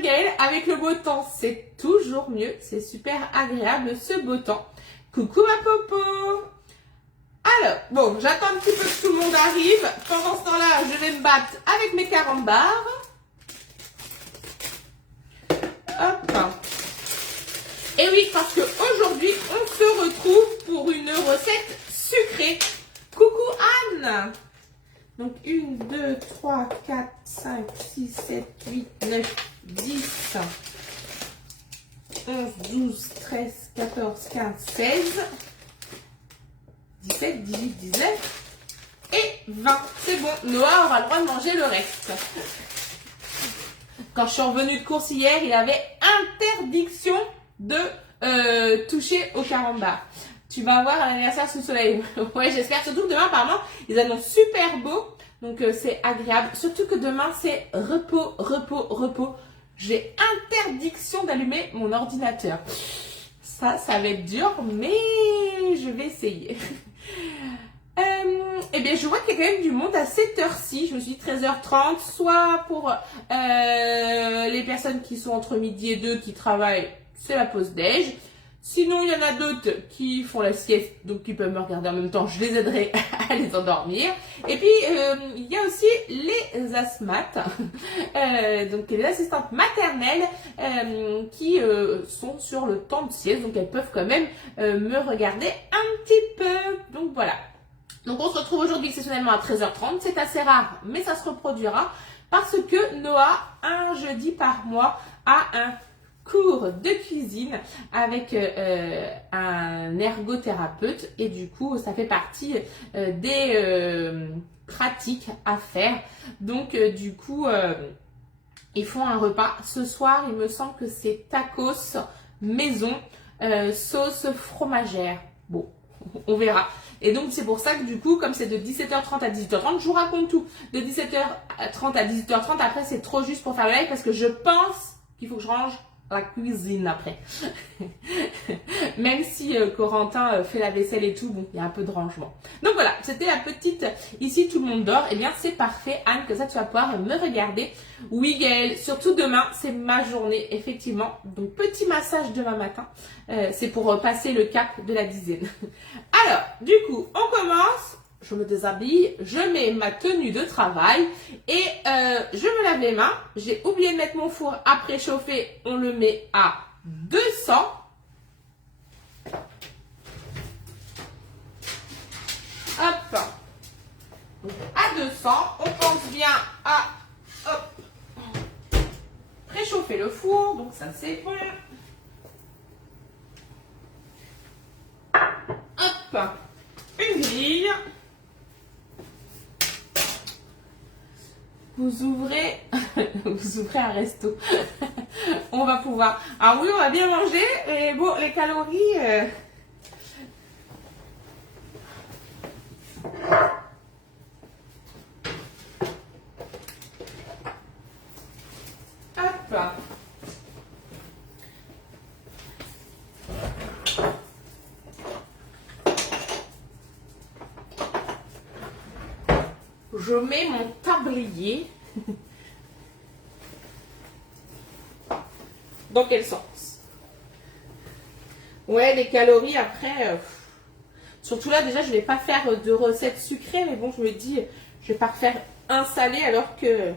bien Gaëlle, avec le beau temps, c'est toujours mieux. C'est super agréable ce beau temps. Coucou ma popo. Alors, bon, j'attends un petit peu que tout le monde arrive. Pendant ce temps-là, je vais me battre avec mes carambars. Hop. Et oui, parce qu'aujourd'hui, on se retrouve pour une recette sucrée. Coucou Anne. Donc 1, 2, 3, 4, 5, 6, 7, 8, 9, 10, 11, 12, 13, 14, 15, 16, 17, 18, 19 et 20. C'est bon, Noah aura le droit de manger le reste. Quand je suis revenue de course hier, il avait interdiction de toucher au carambar. Tu vas avoir un anniversaire sous le soleil. Ouais, j'espère. Surtout que demain, apparemment, ils annoncent super beau. Donc, c'est agréable. Surtout que demain, c'est repos, repos, repos. J'ai interdiction d'allumer mon ordinateur. Ça va être dur, mais je vais essayer. Eh bien, je vois qu'il y a quand même du monde à cette heure-ci. Je me suis dit 13h30, soit pour les personnes qui sont entre midi et 2 qui travaillent, c'est la pause déj. Sinon, il y en a d'autres qui font la sieste, donc qui peuvent me regarder en même temps. Je les aiderai à les endormir. Et puis, il y a aussi les asthmates, donc les assistantes maternelles qui sont sur le temps de sieste. Donc, elles peuvent quand même me regarder un petit peu. Donc, voilà. Donc, on se retrouve aujourd'hui exceptionnellement à 13h30. C'est assez rare, mais ça se reproduira parce que Noah, un jeudi par mois, a un cours de cuisine avec un ergothérapeute et du coup ça fait partie des pratiques à faire. Donc du coup ils font un repas ce soir. Il me semble que c'est tacos maison sauce fromagère. Bon, on verra. Et donc c'est pour ça que du coup, comme c'est de 17h30 à 18h30, je vous raconte tout. De 17h30 à 18h30, après c'est trop juste pour faire le live parce que je pense qu'il faut que je range la cuisine après. Même si Corentin fait la vaisselle et tout, bon, il y a un peu de rangement. Donc voilà, c'était la petite, ici tout le monde dort, et bien c'est parfait Anne, que ça tu vas pouvoir me regarder. Oui Gaëlle, surtout demain, c'est ma journée, effectivement. Donc petit massage demain matin, c'est pour passer le cap de la dizaine. Alors, du coup, on commence. Je me déshabille, je mets ma tenue de travail et je me lave les mains. J'ai oublié de mettre mon four à préchauffer. On le met à 200. Hop. Donc, à 200. On pense bien à préchauffer le four. Donc ça c'est bon. Hop. Une grille. Vous ouvrez un resto. On va pouvoir. Ah oui, on va bien manger. Et bon, les calories. Hop. Je mets mon tablier. Dans quel sens? Ouais, les calories après. Surtout là, déjà, je vais pas faire de recettes sucrées, mais bon, je me dis, je vais pas refaire un salé alors que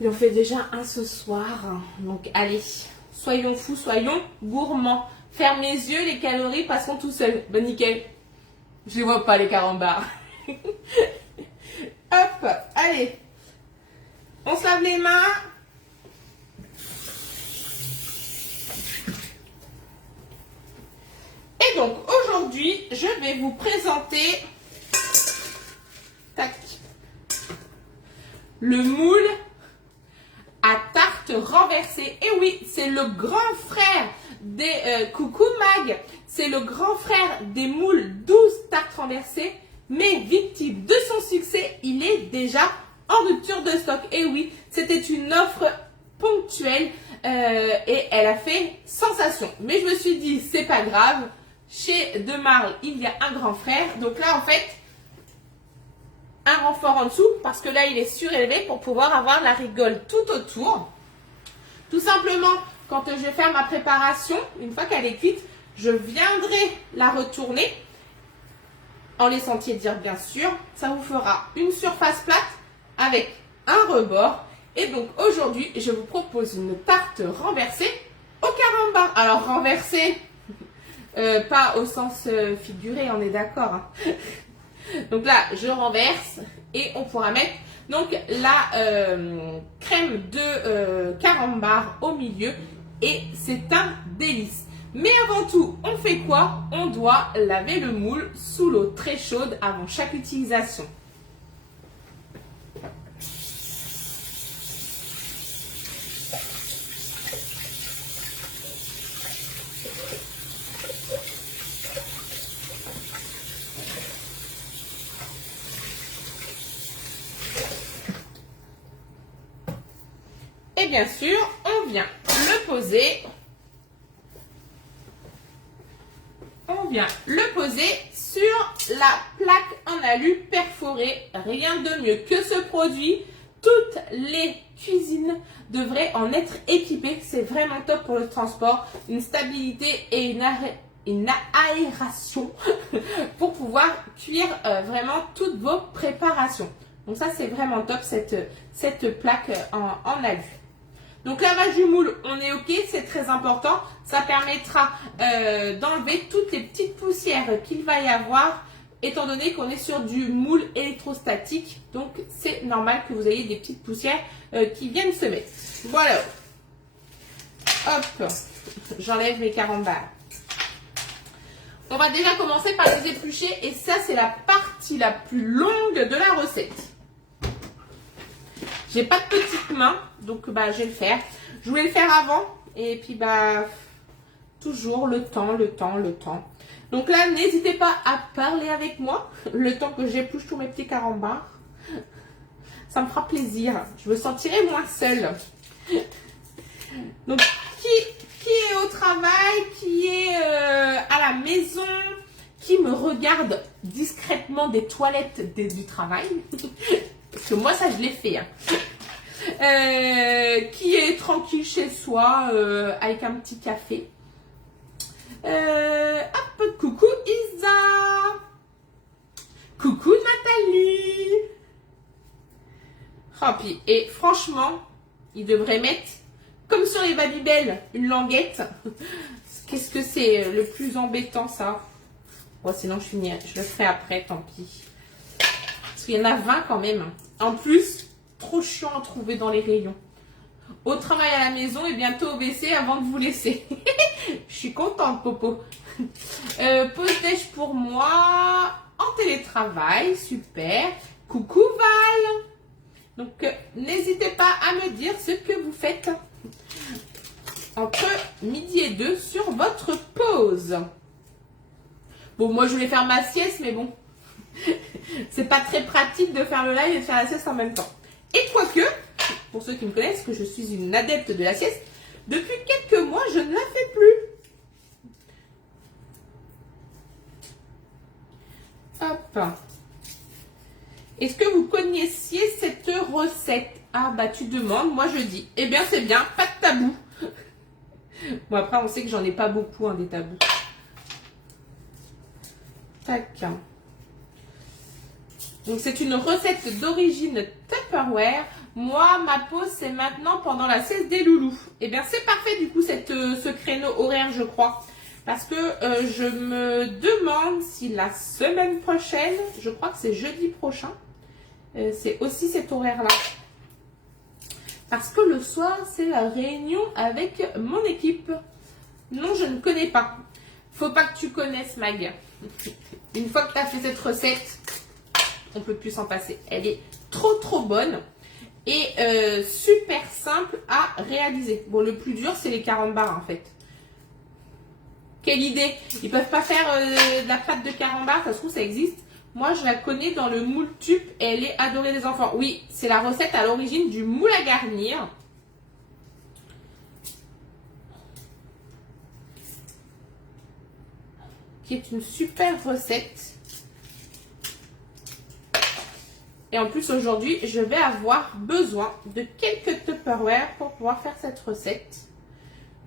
il en fait déjà un ce soir. Donc allez, soyons fous, soyons gourmands. Ferme les yeux, les calories passeront tout seuls. Ben nickel. Je les vois pas les carambars. Hop, allez. On se lave les mains. Et donc aujourd'hui, je vais vous présenter tac, le moule à tarte renversée. Et oui, c'est le grand frère des coucou Mag, c'est le grand frère des moules 12 tartes renversées, mais victime de son succès, il est déjà en rupture de stock. Et oui, c'était une offre ponctuelle et elle a fait sensation. Mais je me suis dit, c'est pas grave, chez De Marle, il y a un grand frère. Donc là, en fait, un renfort en dessous, parce que là, il est surélevé pour pouvoir avoir la rigole tout autour. Tout simplement, quand je vais faire ma préparation, une fois qu'elle est cuite, je viendrai la retourner en laissant tiédir bien sûr. Ça vous fera une surface plate avec un rebord. Et donc aujourd'hui, je vous propose une tarte renversée au carambar. Alors renversée, pas au sens figuré, on est d'accord. Hein. Donc là, je renverse et on pourra mettre donc la crème de carambar au milieu et c'est un délice. Mais avant tout, on fait quoi? On doit laver le moule sous l'eau très chaude avant chaque utilisation. Et bien sûr, on vient le poser. On vient le poser sur la plaque en alu perforée. Rien de mieux que ce produit. Toutes les cuisines devraient en être équipées. C'est vraiment top pour le transport. Une stabilité et une aération pour pouvoir cuire vraiment toutes vos préparations. Donc ça, c'est vraiment top, cette plaque en alu. Donc lavage du moule, on est ok, c'est très important. Ça permettra d'enlever toutes les petites poussières qu'il va y avoir, étant donné qu'on est sur du moule électrostatique. Donc c'est normal que vous ayez des petites poussières qui viennent se mettre. Voilà. Hop, j'enlève mes carambars. On va déjà commencer par les éplucher et ça c'est la partie la plus longue de la recette. J'ai pas de petites mains, donc bah, je vais le faire. Je voulais le faire avant, et puis bah, toujours le temps. Donc là, n'hésitez pas à parler avec moi, le temps que j'épluche tous mes petits carambars. Ça me fera plaisir, je me sentirai moins seule. Donc, qui est au travail, qui est à la maison, qui me regarde discrètement des toilettes du travail. Parce que moi, ça, je l'ai fait. Hein. Qui est tranquille chez soi avec un petit café. Hop, coucou Isa. Coucou Nathalie. Oh, puis, et franchement, il devrait mettre, comme sur les Babybel, une languette. Qu'est-ce que c'est le plus embêtant, ça? Bon, sinon, je le ferai après, tant pis. Parce qu'il y en a 20 quand même. En plus, trop chiant à trouver dans les rayons. Au travail, à la maison et bientôt au WC avant de vous laisser. Je suis contente, Popo. Pause déj pour moi en télétravail. Super. Coucou Val. Donc, n'hésitez pas à me dire ce que vous faites entre midi et 2 sur votre pause. Bon, moi, je voulais faire ma sieste, mais bon. C'est pas très pratique de faire le live et de faire la sieste en même temps. Et quoique, pour ceux qui me connaissent, que je suis une adepte de la sieste, depuis quelques mois, je ne la fais plus. Hop. Est-ce que vous connaissiez cette recette? Ah bah tu demandes, moi je dis. Eh bien c'est bien, pas de tabou. Bon après on sait que j'en ai pas beaucoup, hein, des tabous. Tac. Donc c'est une recette d'origine Tupperware. Moi, ma pause, c'est maintenant pendant la sieste des loulous. Eh bien, c'est parfait du coup, ce créneau horaire, je crois. Parce que je me demande si la semaine prochaine, je crois que c'est jeudi prochain, c'est aussi cet horaire-là. Parce que le soir, c'est la réunion avec mon équipe. Non, je ne connais pas. Faut pas que tu connaisses, Mag. Une fois que tu as fait cette recette, on peut plus s'en passer. Elle est trop bonne et super simple à réaliser. Bon, le plus dur, c'est les carambars en fait. Quelle idée! Ils peuvent pas faire de la pâte de carambar, ça se trouve ça existe. Moi, je la connais dans le moule tup et elle est adorée des enfants. Oui, c'est la recette à l'origine du moule à garnir. Qui est une super recette. Et en plus, aujourd'hui, je vais avoir besoin de quelques Tupperware pour pouvoir faire cette recette.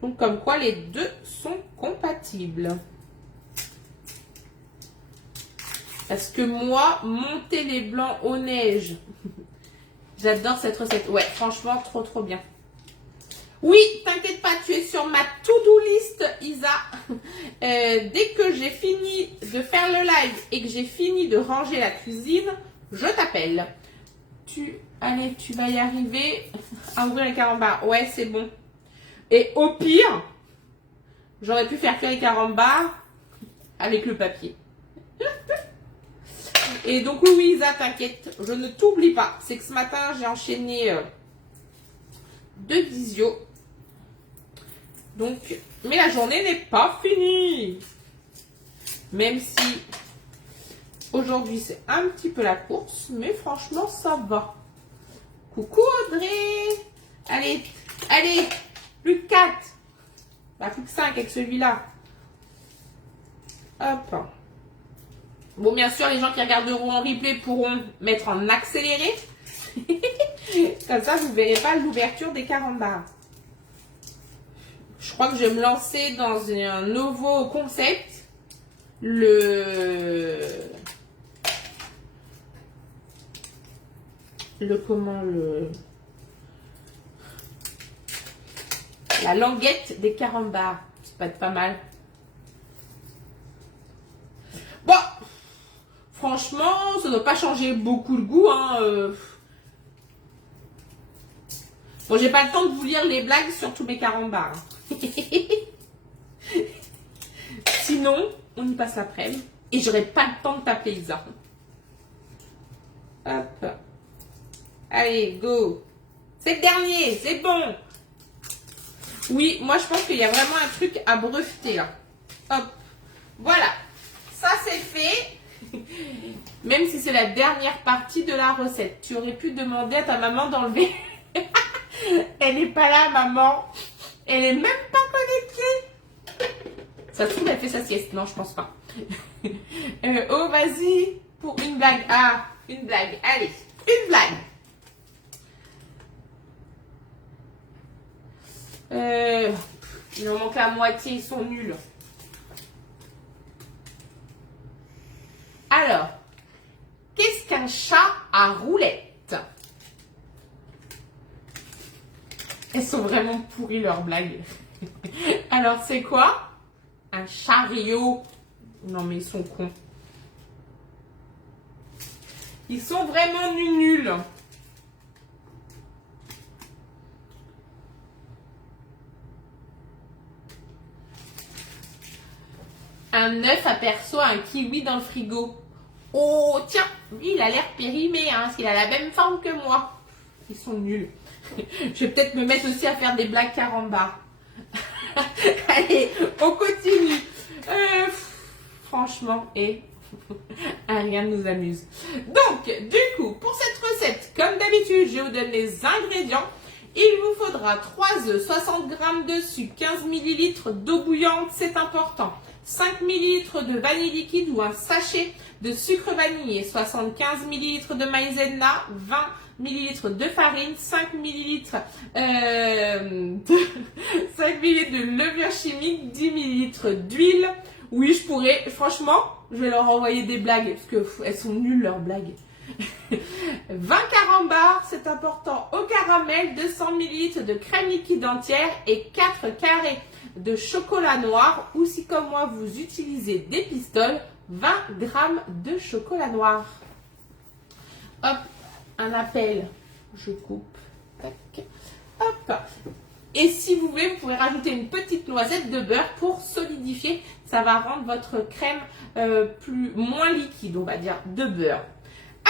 Donc, comme quoi, les deux sont compatibles. Parce que moi, monter les blancs aux neiges, j'adore cette recette. Ouais, franchement, trop, trop bien. Oui, t'inquiète pas, tu es sur ma to-do list, Isa. Dès que j'ai fini de faire le live et que j'ai fini de ranger la cuisine, je t'appelle. Allez, tu vas y arriver à ouvrir les carambars. Ouais, c'est bon. Et au pire, j'aurais pu faire que les carambars avec le papier. Et donc, oui, Isa, t'inquiète, je ne t'oublie pas. C'est que ce matin, j'ai enchaîné 2 visios. Donc, mais la journée n'est pas finie. Même si aujourd'hui, c'est un petit peu la course. Mais franchement, ça va. Coucou Audrey. Allez, allez, plus que 4. Bah, plus que 5 avec celui-là. Hop. Bon, bien sûr, les gens qui regarderont en replay pourront mettre en accéléré. Comme ça, vous ne verrez pas l'ouverture des carambars. Je crois que je vais me lancer dans un nouveau concept. La languette des carambars. Ça peut être pas mal. Bon, franchement, ça ne doit pas changer beaucoup le goût. Hein. Bon, j'ai pas le temps de vous lire les blagues sur tous mes carambars. Sinon, on y passe l'après-midi. Et j'aurai pas le temps de t'appeler Isa. Hop. Allez, go. C'est le dernier, c'est bon. Oui, moi je pense qu'il y a vraiment un truc à breveter là. Hop. Voilà. Ça c'est fait. Même si c'est la dernière partie de la recette. Tu aurais pu demander à ta maman d'enlever. Elle n'est pas là, maman. Elle est même pas connectée. Ça se trouve, elle fait sa sieste. Non, je pense pas. Oh, vas-y. Pour une blague. Ah, une blague. Allez, une blague. Il en manque la moitié. Ils sont nuls. Alors, qu'est-ce qu'un chat à roulette? Elles sont vraiment pourries leurs blagues. Alors, c'est quoi? Un chariot. Non, mais ils sont cons. Ils sont vraiment nuls. Un œuf aperçoit un kiwi dans le frigo. Oh, tiens, lui, il a l'air périmé, hein, parce qu'il a la même forme que moi. Ils sont nuls. Je vais peut-être me mettre aussi à faire des blagues carambars. Allez, on continue. Franchement, rien ne nous amuse. Donc, du coup, pour cette recette, comme d'habitude, je vous donne les ingrédients. Il vous faudra 3 œufs, 60 g de sucre, 15 ml d'eau bouillante, c'est important. 5 ml de vanille liquide ou un sachet de sucre vanillé, 75 ml de maïzena, 20 ml de farine, 5 ml de levure chimique, 10 ml d'huile. Oui, je pourrais, franchement, je vais leur envoyer des blagues parce qu'elles sont nulles leurs blagues. 20 carambars, c'est important, au caramel, 200 ml de crème liquide entière et 4 carrés de chocolat noir, ou si comme moi vous utilisez des pistoles, 20 g de chocolat noir. Hop, un appel, je coupe, tac, hop. Et si vous voulez, vous pouvez rajouter une petite noisette de beurre pour solidifier, ça va rendre votre crème moins liquide, on va dire, de beurre.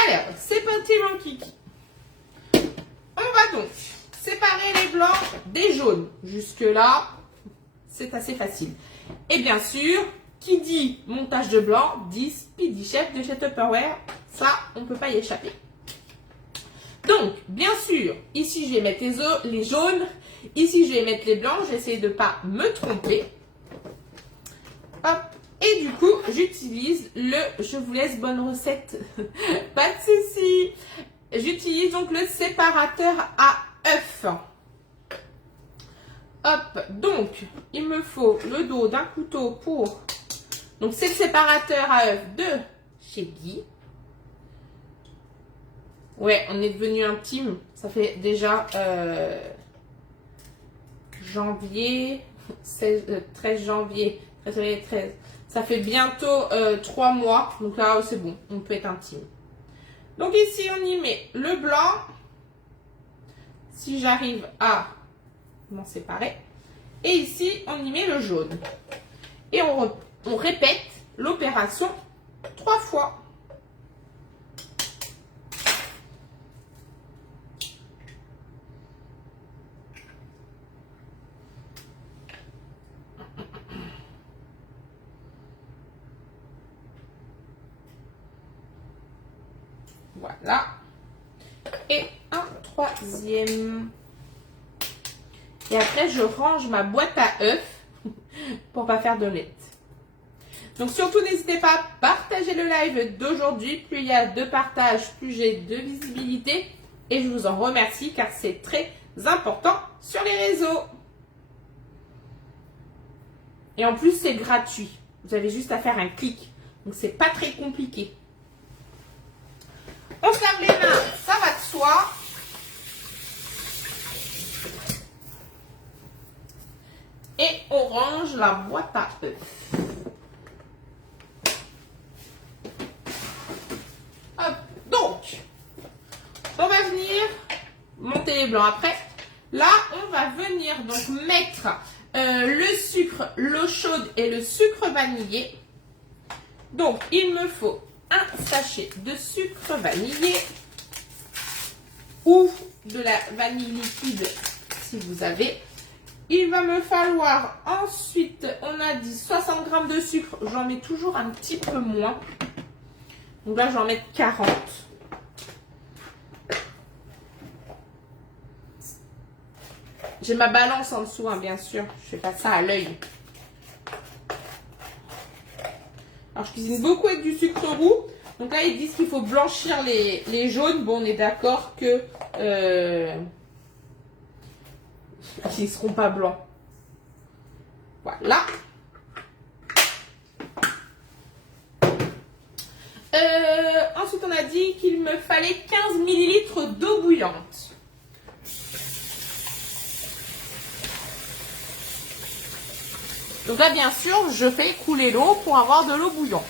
Alors, c'est parti mon kiki. On va donc séparer les blancs des jaunes. Jusque là, c'est assez facile. Et bien sûr, qui dit montage de blanc, dit Speedy Chef de chez Tupperware. Ça, on ne peut pas y échapper. Donc, bien sûr, ici, je vais mettre les jaunes. Ici, je vais mettre les blancs. J'essaie de ne pas me tromper. Hop. Et du coup, j'utilise je vous laisse bonne recette. Pas de souci. j'utilise donc le séparateur à œufs. Hop, donc, il me faut le dos d'un couteau pour... Donc, c'est le séparateur à œufs de chez Guy. Ouais, on est devenu intime. Ça fait déjà janvier, 13 janvier, 13. Ça fait bientôt 3 mois. Donc là, c'est bon, on peut être intime. Donc ici, on y met le blanc. Si j'arrive à m'en séparer. Et ici, on y met le jaune. Et on répète l'opération 3 fois. Voilà. Et un troisième. Et après, je range ma boîte à œufs pour pas faire d'omelette. Donc, surtout, n'hésitez pas à partager le live d'aujourd'hui. Plus il y a de partage, plus j'ai de visibilité. Et je vous en remercie car c'est très important sur les réseaux. Et en plus, c'est gratuit. Vous avez juste à faire un clic. Donc, c'est pas très compliqué. On se lave les mains, ça va de soi. Et on range la boîte à œufs. Hop, donc, on va venir monter les blancs après. Là, on va venir donc mettre le sucre, l'eau chaude et le sucre vanillé. Donc, il me faut un sachet de sucre vanillé ou de la vanille liquide si vous avez. Il va me falloir ensuite, on a dit 60 g de sucre. J'en mets toujours un petit peu moins. Donc là, je vais en mettre 40. J'ai ma balance en dessous, hein, bien sûr. Je fais pas ça à l'œil. Alors, je cuisine beaucoup avec du sucre roux. Donc là, ils disent qu'il faut blanchir les jaunes. Bon, on est d'accord que ils ne seront pas blancs. Voilà. Ensuite, on a dit qu'il me fallait 15 ml d'eau bouillante. Donc là, bien sûr, je fais couler l'eau pour avoir de l'eau bouillante.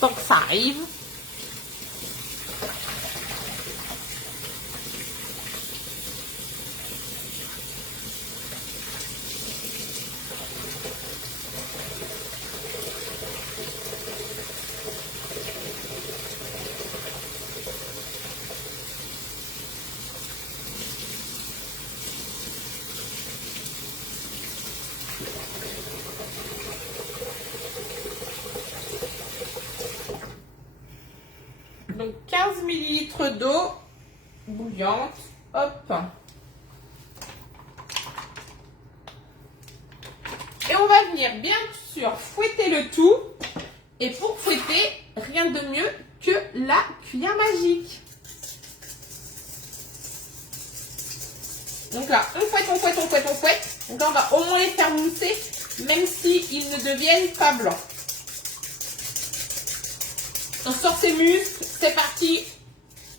Tant que ça arrive. Donc 15 ml d'eau bouillante. Hop. Et on va venir bien sûr fouetter le tout. Et pour fouetter, rien de mieux que la cuillère magique. Donc là, on fouette, on fouette, on fouette, on fouette. Donc là, on va au moins les faire mousser, même s'ils ne deviennent pas blancs. On sort ses muscles, c'est parti.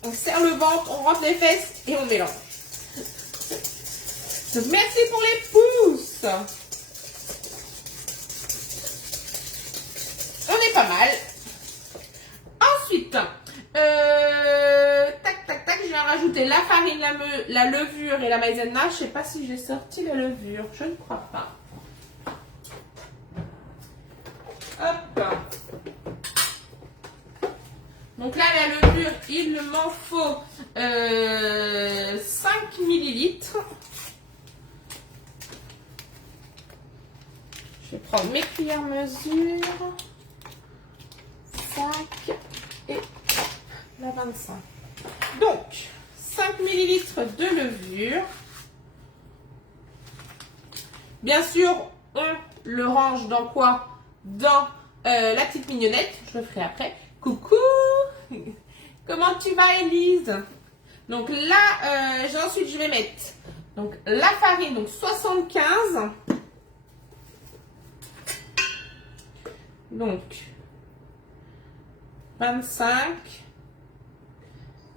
On serre le ventre, on rentre les fesses et on mélange. Donc merci pour les pouces. On est pas mal. Ensuite, tac, tac, tac, je viens rajouter la farine, la levure et la maïzena. Je sais pas si j'ai sorti la levure, je ne crois pas. Hop. Donc là, la levure, il m'en faut 5 ml. Je vais prendre mes cuillères mesure. 5 et la 25. Donc, 5 ml de levure. Bien sûr, on le range dans quoi? Dans la petite mignonnette. Je le ferai après. Coucou! Comment tu vas, Élise? Donc là, ensuite, je vais mettre donc, la farine, donc 75. Donc, 25,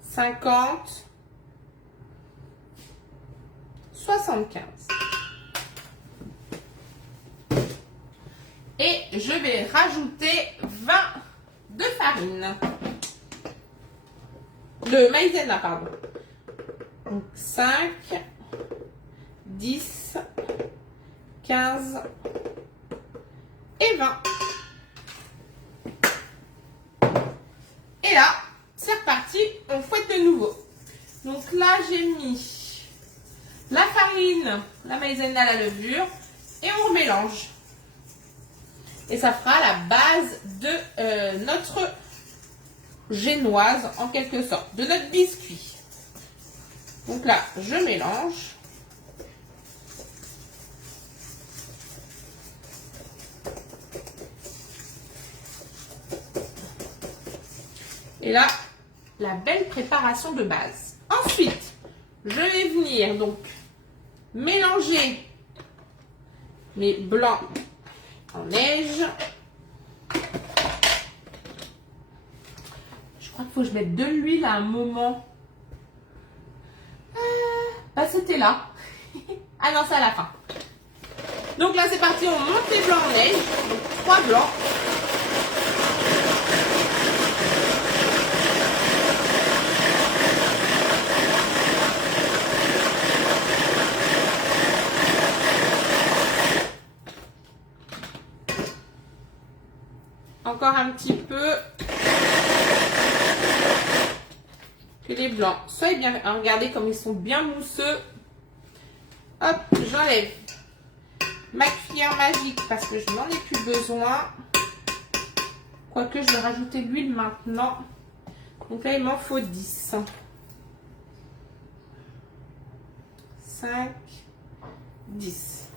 50, 75. Et je vais rajouter 20 de farine. De maïzena, pardon. Donc 5, 10, 15 et 20. Et là, c'est reparti, on fouette de nouveau. Donc là, j'ai mis la farine, la maïzena, la levure et on remélange. Et ça fera la base de notre génoise en quelque sorte, de notre biscuit. Donc là, je mélange. Et là, la belle préparation de base. Ensuite, je vais venir donc mélanger mes blancs en neige. Je crois qu'il faut que je mette de l'huile à un moment. Bah, c'était là. Ah non, c'est à la fin. Donc là, c'est parti, on monte les blancs en neige. Donc 3 blancs. Encore un petit peu. Que les blancs soient bien. Regardez comme ils sont bien mousseux. Hop, j'enlève ma cuillère magique parce que je n'en ai plus besoin. Quoique je vais rajouter de l'huile maintenant. Donc là, il m'en faut 10. 5, 10.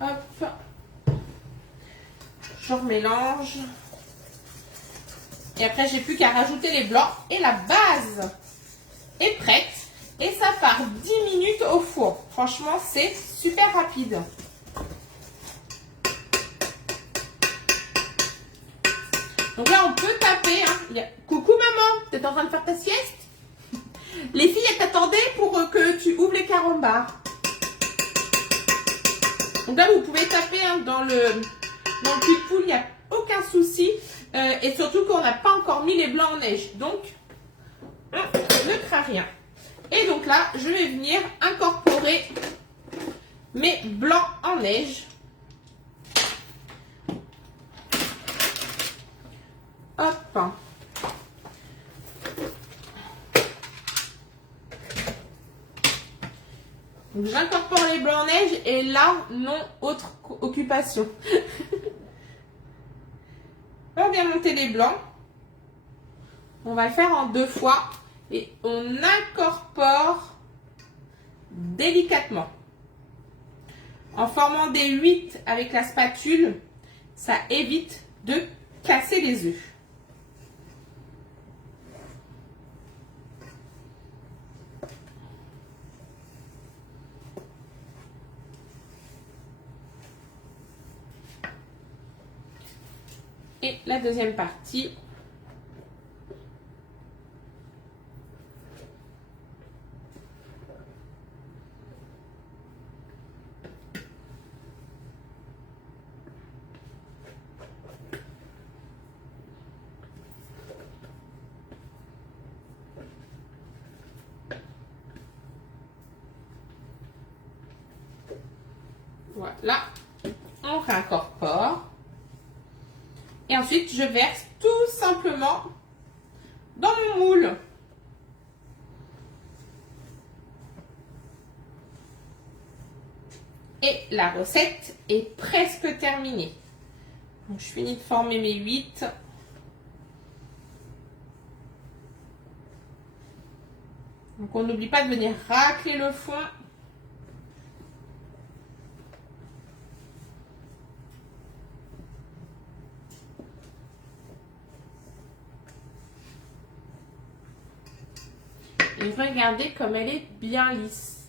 Hop. Je remélange. Et après, j'ai plus qu'à rajouter les blancs. Et la base est prête. Et ça part 10 minutes au four. Franchement, c'est super rapide. Donc là, on peut taper. Hein. Coucou maman, t'es en train de faire ta sieste? Les filles, elles t'attendaient pour que tu ouvres les carambars. Donc là, vous pouvez taper hein, dans le cul de poule, il n'y a aucun souci. Et surtout qu'on n'a pas encore mis les blancs en neige. Donc, on ne craint rien. Et donc là, je vais venir incorporer mes blancs en neige. Hop. Donc j'incorpore les blancs en neige et là, non autre occupation. On va bien monter les blancs. On va le faire en 2 fois. Et on incorpore délicatement. En formant des 8 avec la spatule, ça évite de casser les œufs. Et la deuxième partie. Voilà, on réincorpore. Et ensuite, je verse tout simplement dans mon moule. Et la recette est presque terminée. Donc, je finis de former mes 8. Donc, on n'oublie pas de venir racler le fond. Et regardez comme elle est bien lisse.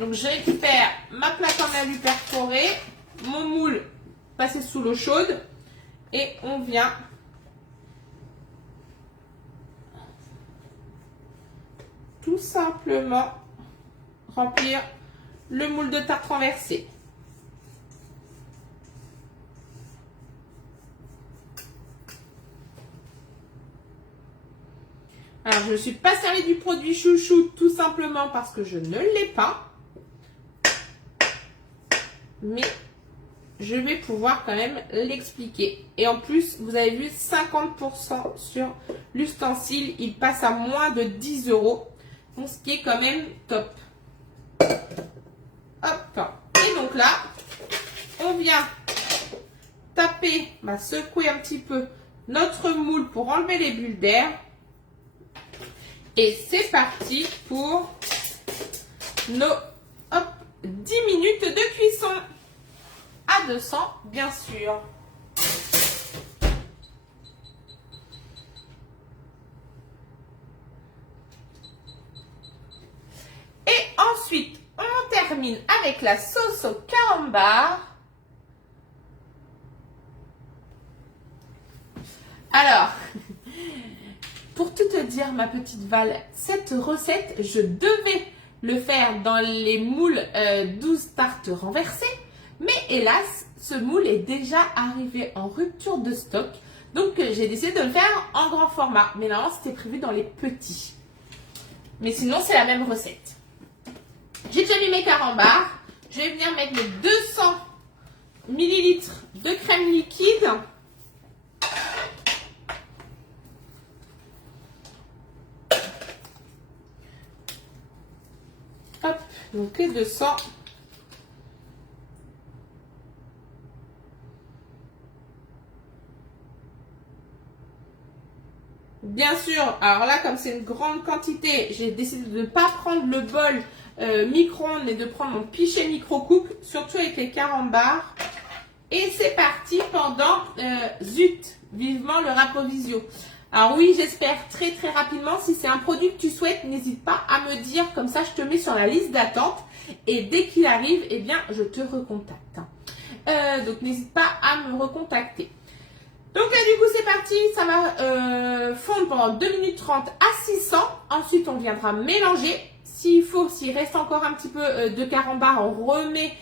Donc je récupère ma plaque en alu perforée, mon moule passé sous l'eau chaude et on vient tout simplement remplir le moule de tarte renversé. Alors, je ne suis pas servi du produit chouchou tout simplement parce que je ne l'ai pas. Mais je vais pouvoir quand même l'expliquer. Et en plus, vous avez vu 50% sur l'ustensile. Il passe à moins de 10 €. Donc, ce qui est quand même top. Hop. Et donc là, on vient taper, secouer un petit peu notre moule pour enlever les bulles d'air. Et c'est parti pour nos 10 minutes de cuisson. À 200, bien sûr. Et ensuite, on termine avec la sauce au carambar. Alors, pour tout te dire, ma petite Val, cette recette, je devais le faire dans les moules 12 tartes renversées. Mais hélas, ce moule est déjà arrivé en rupture de stock. Donc, j'ai décidé de le faire en grand format. Mais normalement, c'était prévu dans les petits. Mais sinon, c'est la même recette. J'ai déjà mis mes carambars. Je vais venir mettre les 200 ml de crème liquide. Hop, donc les 200. Bien sûr, alors là, comme c'est une grande quantité, j'ai décidé de ne pas prendre le bol micro-ondes, mais de prendre mon pichet micro-coupe, surtout avec les carambars. Et c'est parti pendant, zut, vivement le Rapovisio. Alors oui, j'espère très très rapidement. Si c'est un produit que tu souhaites, n'hésite pas à me dire, comme ça je te mets sur la liste d'attente. Et dès qu'il arrive, eh bien, je te recontacte. Donc n'hésite pas à me recontacter. Donc là, du coup, c'est parti. Ça va fondre pendant 2 minutes 30 à 600. Ensuite, on viendra mélanger. S'il faut, s'il reste encore un petit peu de carambar, on remet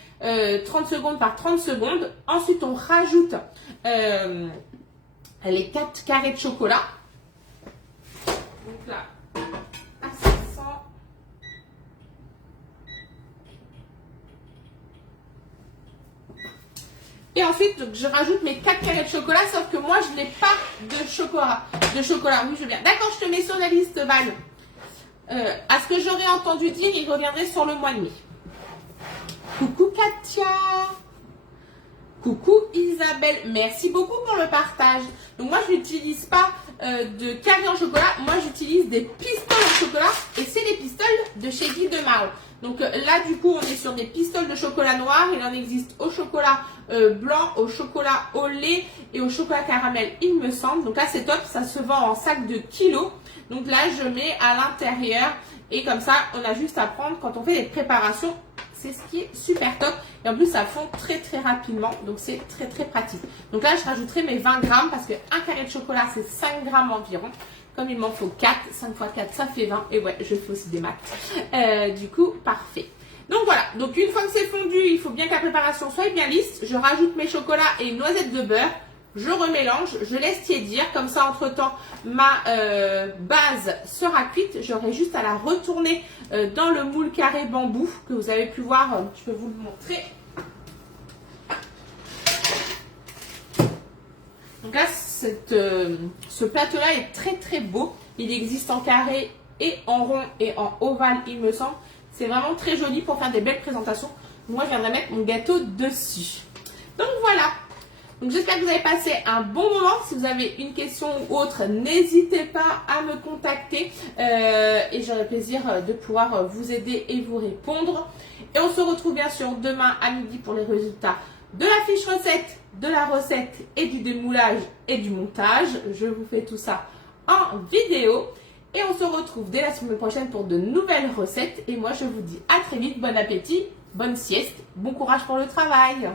30 secondes par 30 secondes. Ensuite, on rajoute les 4 carrés de chocolat. Donc là, à 600. Et ensuite, donc, je rajoute mes 4 carrés de chocolat, sauf que moi, je n'ai pas de chocolat. Oui, je veux bien. D'accord, je te mets sur la liste, Val. À ce que j'aurais entendu dire, il reviendrait sur le mois de mai. Coucou Katia. Coucou Isabelle. Merci beaucoup pour le partage. Donc moi, je n'utilise pas de carré en chocolat. Moi, j'utilise des pistoles en chocolat. Et c'est les pistoles de chez Guy de Marle. Donc là, du coup, on est sur des pistoles de chocolat noir. Il en existe au chocolat blanc, au chocolat au lait et au chocolat caramel, il me semble. Donc là, c'est top. Ça se vend en sac de kilos. Donc là, je mets à l'intérieur. Et comme ça, on a juste à prendre quand on fait les préparations. C'est ce qui est super top. Et en plus, ça fond très très rapidement. Donc, c'est très très pratique. Donc là, je rajouterai mes 20 grammes parce qu'un carré de chocolat, c'est 5 grammes environ. Comme il m'en faut 4, 5 x 4, ça fait 20. Et ouais, je fais aussi des maths. Du coup, parfait. Donc voilà. Donc, une fois que c'est fondu, il faut bien que la préparation soit bien lisse. Je rajoute mes chocolats et une noisette de beurre. Je remélange, je laisse tiédir. Comme ça, entre-temps, ma base sera cuite. J'aurai juste à la retourner dans le moule carré bambou que vous avez pu voir. Je peux vous le montrer. Donc là, ce plateau-là est très très beau. Il existe en carré et en rond et en ovale, il me semble. C'est vraiment très joli pour faire des belles présentations. Moi, je viendrai mettre mon gâteau dessus. Donc voilà. Donc j'espère que vous avez passé un bon moment. Si vous avez une question ou autre, n'hésitez pas à me contacter et j'aurai plaisir de pouvoir vous aider et vous répondre. Et on se retrouve bien sûr demain à midi pour les résultats de la fiche recette, de la recette et du démoulage et du montage. Je vous fais tout ça en vidéo. Et on se retrouve dès la semaine prochaine pour de nouvelles recettes. Et moi, je vous dis à très vite. Bon appétit, bonne sieste, bon courage pour le travail.